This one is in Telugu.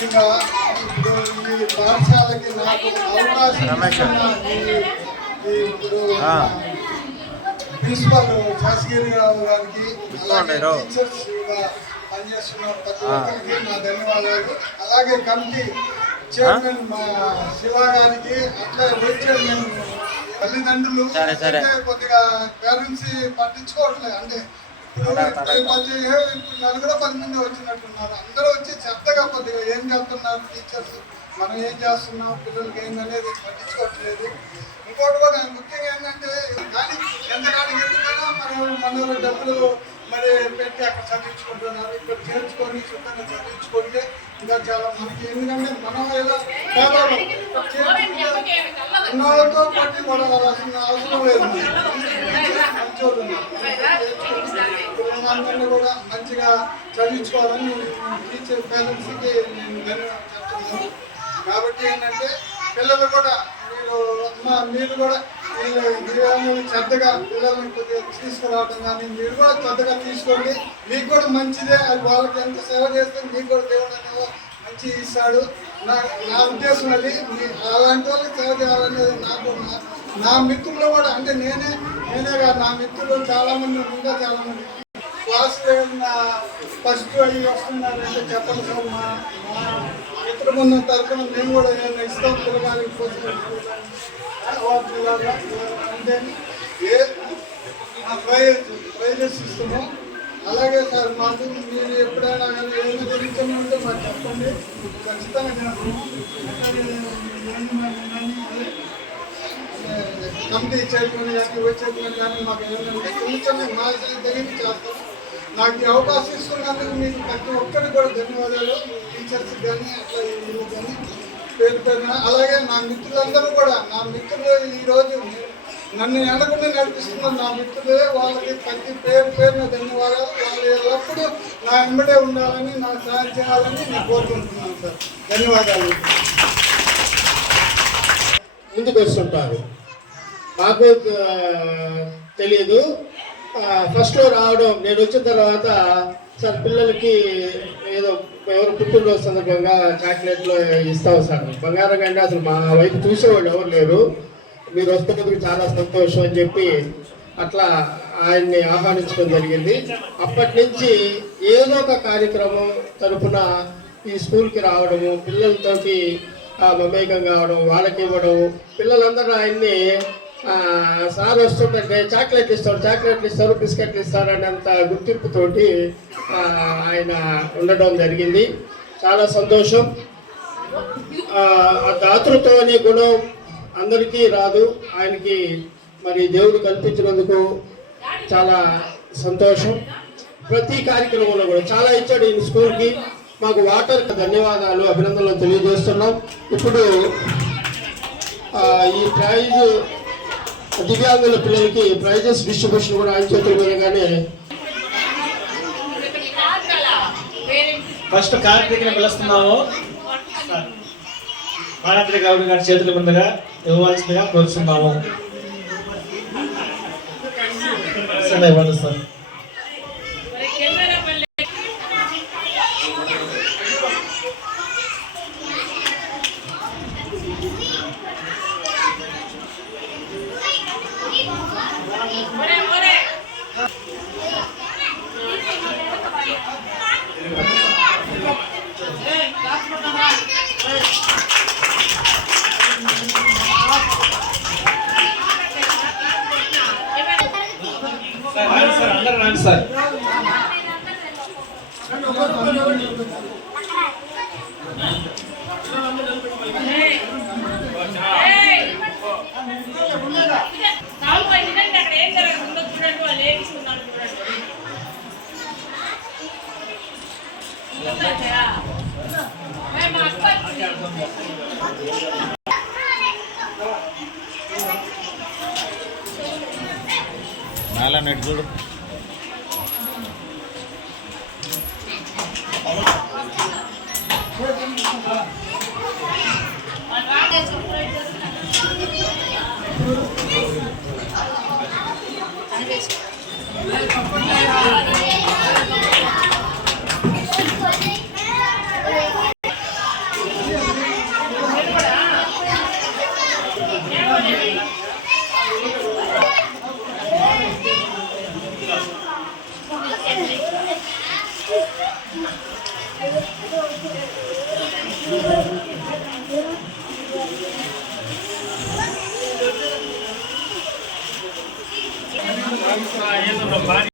ముఖ్యంగా ఇప్పుడు ఈ పాఠశాలకి నాకు అవకాశం ఇప్పుడు ప్రిన్సిపల్ శాసగిరి రావు గారికి టీచర్స్ పనిచేస్తున్న ప్రతి ఒక్కరికి నా ధన్యవాదాలు. అలాగే కమిటీ చైర్మన్ మా శివ గారికి, అట్లా వైస్ చైర్మన్ తల్లిదండ్రులు కొద్దిగా పేరెంట్స్ పట్టించుకోవట్లేదు. అంటే ఇప్పుడు 10 మంది వచ్చినట్టున్నారు. అందరూ వచ్చి శ్రద్ధగా కొద్దిగా ఏం చేస్తున్నారు టీచర్స్, మనం ఏం చేస్తున్నాం, పిల్లలకి ఏందనేది పట్టించుకోవట్లేదు. ఇంకోటి కూడా ముఖ్యంగా ఏంటంటే కానీ ఎంతకాడికి ఎందుకైనా మన డబ్బులు మరి పెట్టి అక్కడ చదివించుకుంటున్నారు. ఇక్కడ చేర్చుకొని శుద్ధంగా చదివించుకుంటే ఇంకా చాలా మనకి, ఎందుకంటే మనం ఏదో పేదవాళ్ళం ఉన్నవాళ్ళతో పట్టి పడాల్సిన అవసరం లేదు. పిల్లలందరినీ కూడా మంచిగా చదివించుకోవాలని టీచర్ పేరెంట్స్కి నేను ధన్యవాదాలు చెప్తున్నాను. కాబట్టి ఏంటంటే పిల్లలు కూడా మీరు కూడా శ్రద్ధగా పిల్లల్ని కొద్దిగా తీసుకురావడం కానీ మీరు కూడా శ్రద్ధగా తీసుకోండి. మీకు కూడా మంచిదే. అది వాళ్ళకి ఎంత సేవ చేస్తే మీకు కూడా దేవుడు అనేవి మంచి ఇస్తాడు. నా ఉద్దేశం అది. అలాంటి వాళ్ళకి సేవ చేయాలనేది నాకు. నా మిత్రులు కూడా అంటే నేనే కాదు, నా మిత్రులు చాలామంది ఇంకా చాలామంది క్లాసులో ఏమన్నా ఫస్ట్ అయ్యి వస్తున్నారంటే చెప్పండి సార్, మా మిత్ర బృందం తరఫున మేము కూడా ఏమైనా ఇస్తాం పిల్లగానికి అంటే ప్రైజెస్ ఇస్తాము. అలాగే సార్ మాకు మీరు ఎప్పుడైనా కానీ ఏమైనా జరుగుతుందంటే మాకు చెప్పండి, ఖచ్చితంగా కమిటీ చైర్మన్ కానీ వైస్ చైర్మన్ కానీ మాకు ఏమైనా కొంచెం మా దగ్గరికి చేస్తాము. నాకు ఈ అవకాశం ఇస్తున్నందుకు మీకు ప్రతి ఒక్కరికి కూడా ధన్యవాదాలు. టీచర్స్ కానీ అట్లా వీళ్ళు కానీ పేరు పేరున. అలాగే నా మిత్రులందరూ కూడా, నా మిత్రులు ఈరోజు నన్ను ఎనకుండా నడిపిస్తున్న నా మిత్రులే, వాళ్ళకి ప్రతి పేరున ధన్యవాదాలు. వాళ్ళు ఎల్లప్పుడూ నా వెంబడే ఉండాలని, నా సహాయం చేయాలని నేను కోరుకుంటున్నాను సార్. ధన్యవాదాలు. ముందుకు వస్తుంటారు. మాకు తెలియదు, ఫస్ట్లో రావడం. నేను వచ్చిన తర్వాత సార్ పిల్లలకి ఏదో ఎవరు పుట్టినరోజు సందర్భంగా చాక్లెట్లు ఇస్తాం సార్. బంగారం కంటే అసలు మా వైపు చూసేవాళ్ళు ఎవరు లేరు, మీరు వస్తున్నందుకు చాలా సంతోషం అని చెప్పి అట్లా ఆయన్ని ఆహ్వానించడం జరిగింది. అప్పటి నుంచి ఏదో ఒక కార్యక్రమం తరఫున ఈ స్కూల్కి రావడము, పిల్లలతోటి మమేకం కావడం, వాళ్ళకి ఇవ్వడం. పిల్లలందరూ ఆయన్ని సార్ వస్తుంటే చాక్లెట్లు ఇస్తారు, బిస్కెట్లు ఇస్తారు అనేంత గుర్తింపుతోటి ఆయన ఉండడం జరిగింది. చాలా సంతోషం. దాతృత్వం అనే గుణం అందరికీ రాదు, ఆయనకి మరి దేవుడు కల్పించినందుకు చాలా సంతోషం. ప్రతి కార్యక్రమంలో కూడా చాలా ఇచ్చాడు ఈ స్కూల్కి. మాకు వాటర్ ధన్యవాదాలు, అభినందనలు తెలియజేస్తున్నాం. ఇప్పుడు ఈ ప్రైజ్ దివ్యాంగుల పిల్లలకి ప్రైజెస్ డిస్ట్రిబ్యూషన్ కూడా ఆయన చేతుల మీదగానే ఫస్ట్ కార్తీక్ని పిలుస్తున్నాము. మానత్రి గౌడ్ గారి చేతుల ముందుగా ఇవ్వాల్సిందిగా కోరుతున్నాము. సార్ అందరూ రండి సార్. నాలా నెట్ చూడు.